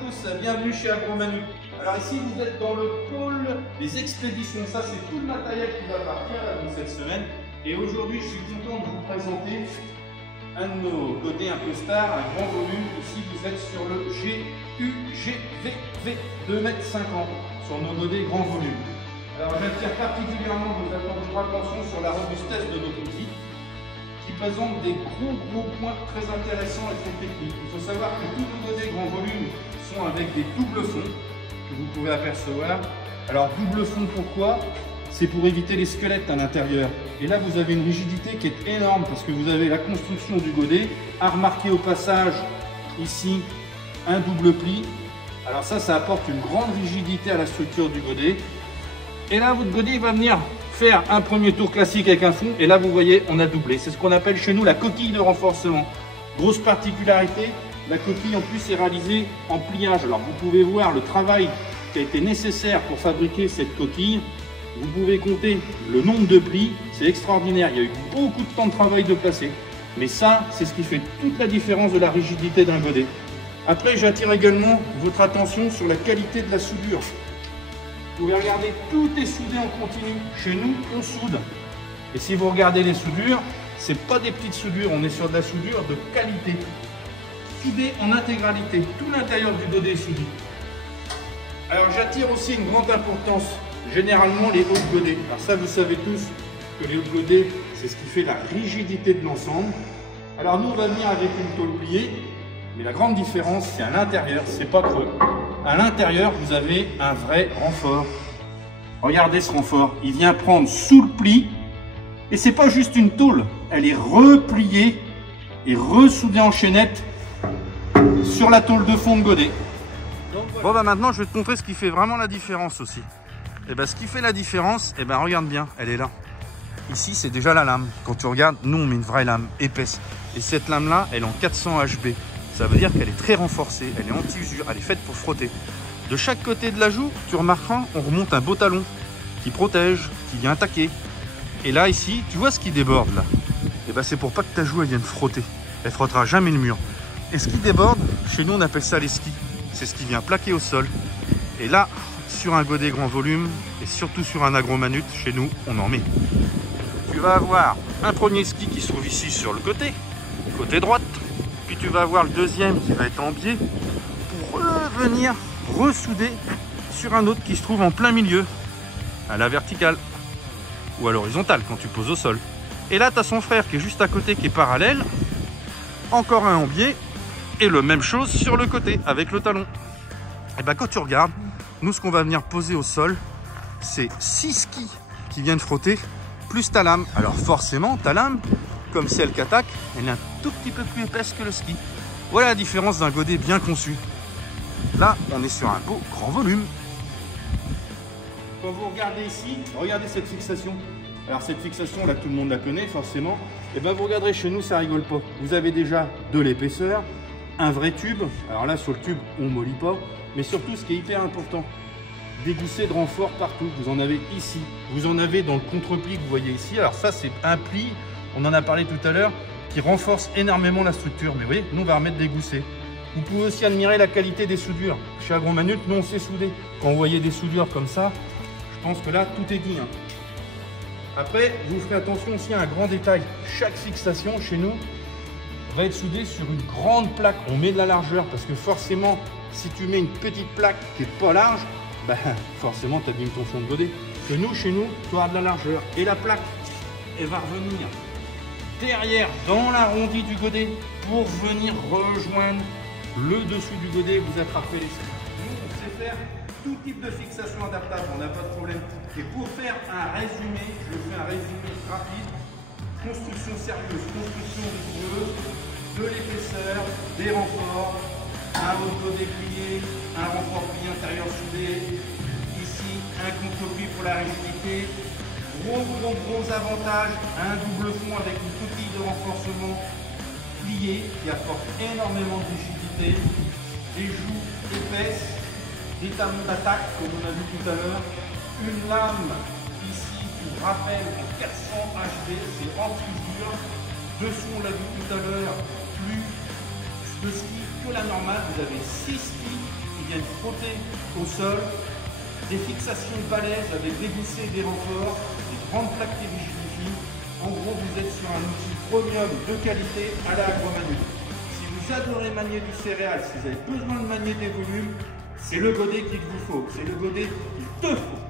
tous, bienvenue chez Agromanu. Alors ici vous êtes dans le pôle des expéditions, ça c'est tout le matériel qui va partir là, donc, cette semaine. Et aujourd'hui je suis content de vous présenter un de nos godets un peu stars, un grand volume. Ici vous êtes sur le GUGVV 2,50 m sur nos godets grand volume. Alors j'attire particulièrement votre attention sur la robustesse de notre outil, qui présente des gros points très intéressants et très techniques. Il faut savoir que tous nos godets grand volume sont avec des doubles fonds que vous pouvez apercevoir. Alors double fond pourquoi? C'est pour éviter les squelettes à l'intérieur. Et là vous avez une rigidité qui est énorme parce que vous avez la construction du godet. À remarquer au passage ici un double pli. Alors ça apporte une grande rigidité à la structure du godet. Et là votre godet va venir faire un premier tour classique avec un fond, et là vous voyez on a doublé. C'est ce qu'on appelle chez nous la coquille de renforcement. Grosse particularité, la coquille en plus est réalisée en pliage. Alors vous pouvez voir le travail qui a été nécessaire pour fabriquer cette coquille. Vous pouvez compter le nombre de plis, c'est extraordinaire. Il y a eu beaucoup de temps de travail de placer, mais ça c'est ce qui fait toute la différence de la rigidité d'un godet. Après j'attire également votre attention sur la qualité de la soudure. Vous pouvez regarder, tout est soudé en continu. Chez nous, on soude. Et si vous regardez les soudures, c'est pas des petites soudures, on est sur de la soudure de qualité. Soudé en intégralité, tout l'intérieur du godet est soudé. Alors j'attire aussi une grande importance, généralement les hauts de godet. Alors ça, vous savez tous que les hauts de godet, c'est ce qui fait la rigidité de l'ensemble. Alors nous, on va venir avec une tôle pliée, mais la grande différence, c'est à l'intérieur, c'est pas creux. À l'intérieur, vous avez un vrai renfort. Regardez ce renfort, il vient prendre sous le pli. Et c'est pas juste une tôle, elle est repliée et ressoudée en chaînette sur la tôle de fond de godet. Donc, voilà. Bon maintenant, je vais te montrer ce qui fait vraiment la différence aussi. Et ce qui fait la différence, regarde bien, elle est là. Ici, c'est déjà la lame. Quand tu regardes, nous, on met une vraie lame épaisse. Et cette lame-là, elle est en 400 HB. Ça veut dire qu'elle est très renforcée, elle est anti-usure, elle est faite pour frotter. De chaque côté de la joue, tu remarqueras, on remonte un beau talon qui protège, qui vient attaquer. Et là, ici, tu vois ce qui déborde là? C'est pour pas que ta joue elle vienne frotter. Elle frottera jamais le mur. Et ce qui déborde, chez nous on appelle ça les skis. C'est ce qui vient plaquer au sol. Et là, sur un godet grand volume, et surtout sur un Agromanu, chez nous, on en met. Tu vas avoir un premier ski qui se trouve ici sur le côté droite. Puis tu vas avoir le deuxième qui va être en biais pour revenir ressouder sur un autre qui se trouve en plein milieu, à la verticale ou à l'horizontale quand tu poses au sol. Et là tu as son frère qui est juste à côté qui est parallèle, encore un en biais et le même chose sur le côté avec le talon. Et quand tu regardes, nous ce qu'on va venir poser au sol, c'est 6 skis qui viennent frotter plus ta lame. Alors forcément ta lame, comme celle qu'attaque, elle est un tout petit peu plus épaisse que le ski. Voilà la différence d'un godet bien conçu. Là, on est sur un beau grand volume. Quand vous regardez ici, regardez cette fixation. Alors cette fixation, là tout le monde la connaît forcément. Et vous regarderez chez nous, ça rigole pas. Vous avez déjà de l'épaisseur, un vrai tube. Alors là sur le tube, on mollit pas. Mais surtout, ce qui est hyper important, des goussets de renfort partout. Vous en avez ici, vous en avez dans le contre-pli que vous voyez ici. Alors ça, c'est un pli. On en a parlé tout à l'heure, qui renforce énormément la structure. Mais vous voyez, nous on va remettre des goussets. Vous pouvez aussi admirer la qualité des soudures. Chez Agromanu, nous on sait souder. Quand vous voyez des soudures comme ça, je pense que là tout est dit. Après, vous ferez attention aussi à un grand détail. Chaque fixation chez nous va être soudée sur une grande plaque. On met de la largeur parce que forcément, si tu mets une petite plaque qui n'est pas large, forcément tu abîmes ton fond de godet. Que nous, chez nous, tu auras de la largeur. Et la plaque, elle va revenir derrière dans l'arrondi du godet pour venir rejoindre le dessous du godet et vous attraper les skis. Nous, on sait faire tout type de fixation adaptable, on n'a pas de problème. Et pour faire un résumé, je fais un résumé rapide. Construction sérieuse, construction rigoureuse, de l'épaisseur, des renforts, un haut godet plié, un renfort plié intérieur soudé, ici un contre-pli pour la rigidité. Gros avantage, un double fond avec une coquille de renforcement pliée qui apporte énormément de rigidité, des joues épaisses, des talons d'attaque comme on a vu tout à l'heure, une lame ici qui rappelle en 400 HB, c'est anti-usure, dessous on l'a vu tout à l'heure, plus de ski que la normale, vous avez 6 skis viennent frotter au sol, des fixations balèzes avec des vissés et des renforts, des grandes plaques qui rigidifient. En gros, vous êtes sur un outil premium de qualité à la Agromanu. Si vous adorez manier du céréal, si vous avez besoin de manier des volumes, c'est le godet qu'il vous faut, c'est le godet qu'il te faut.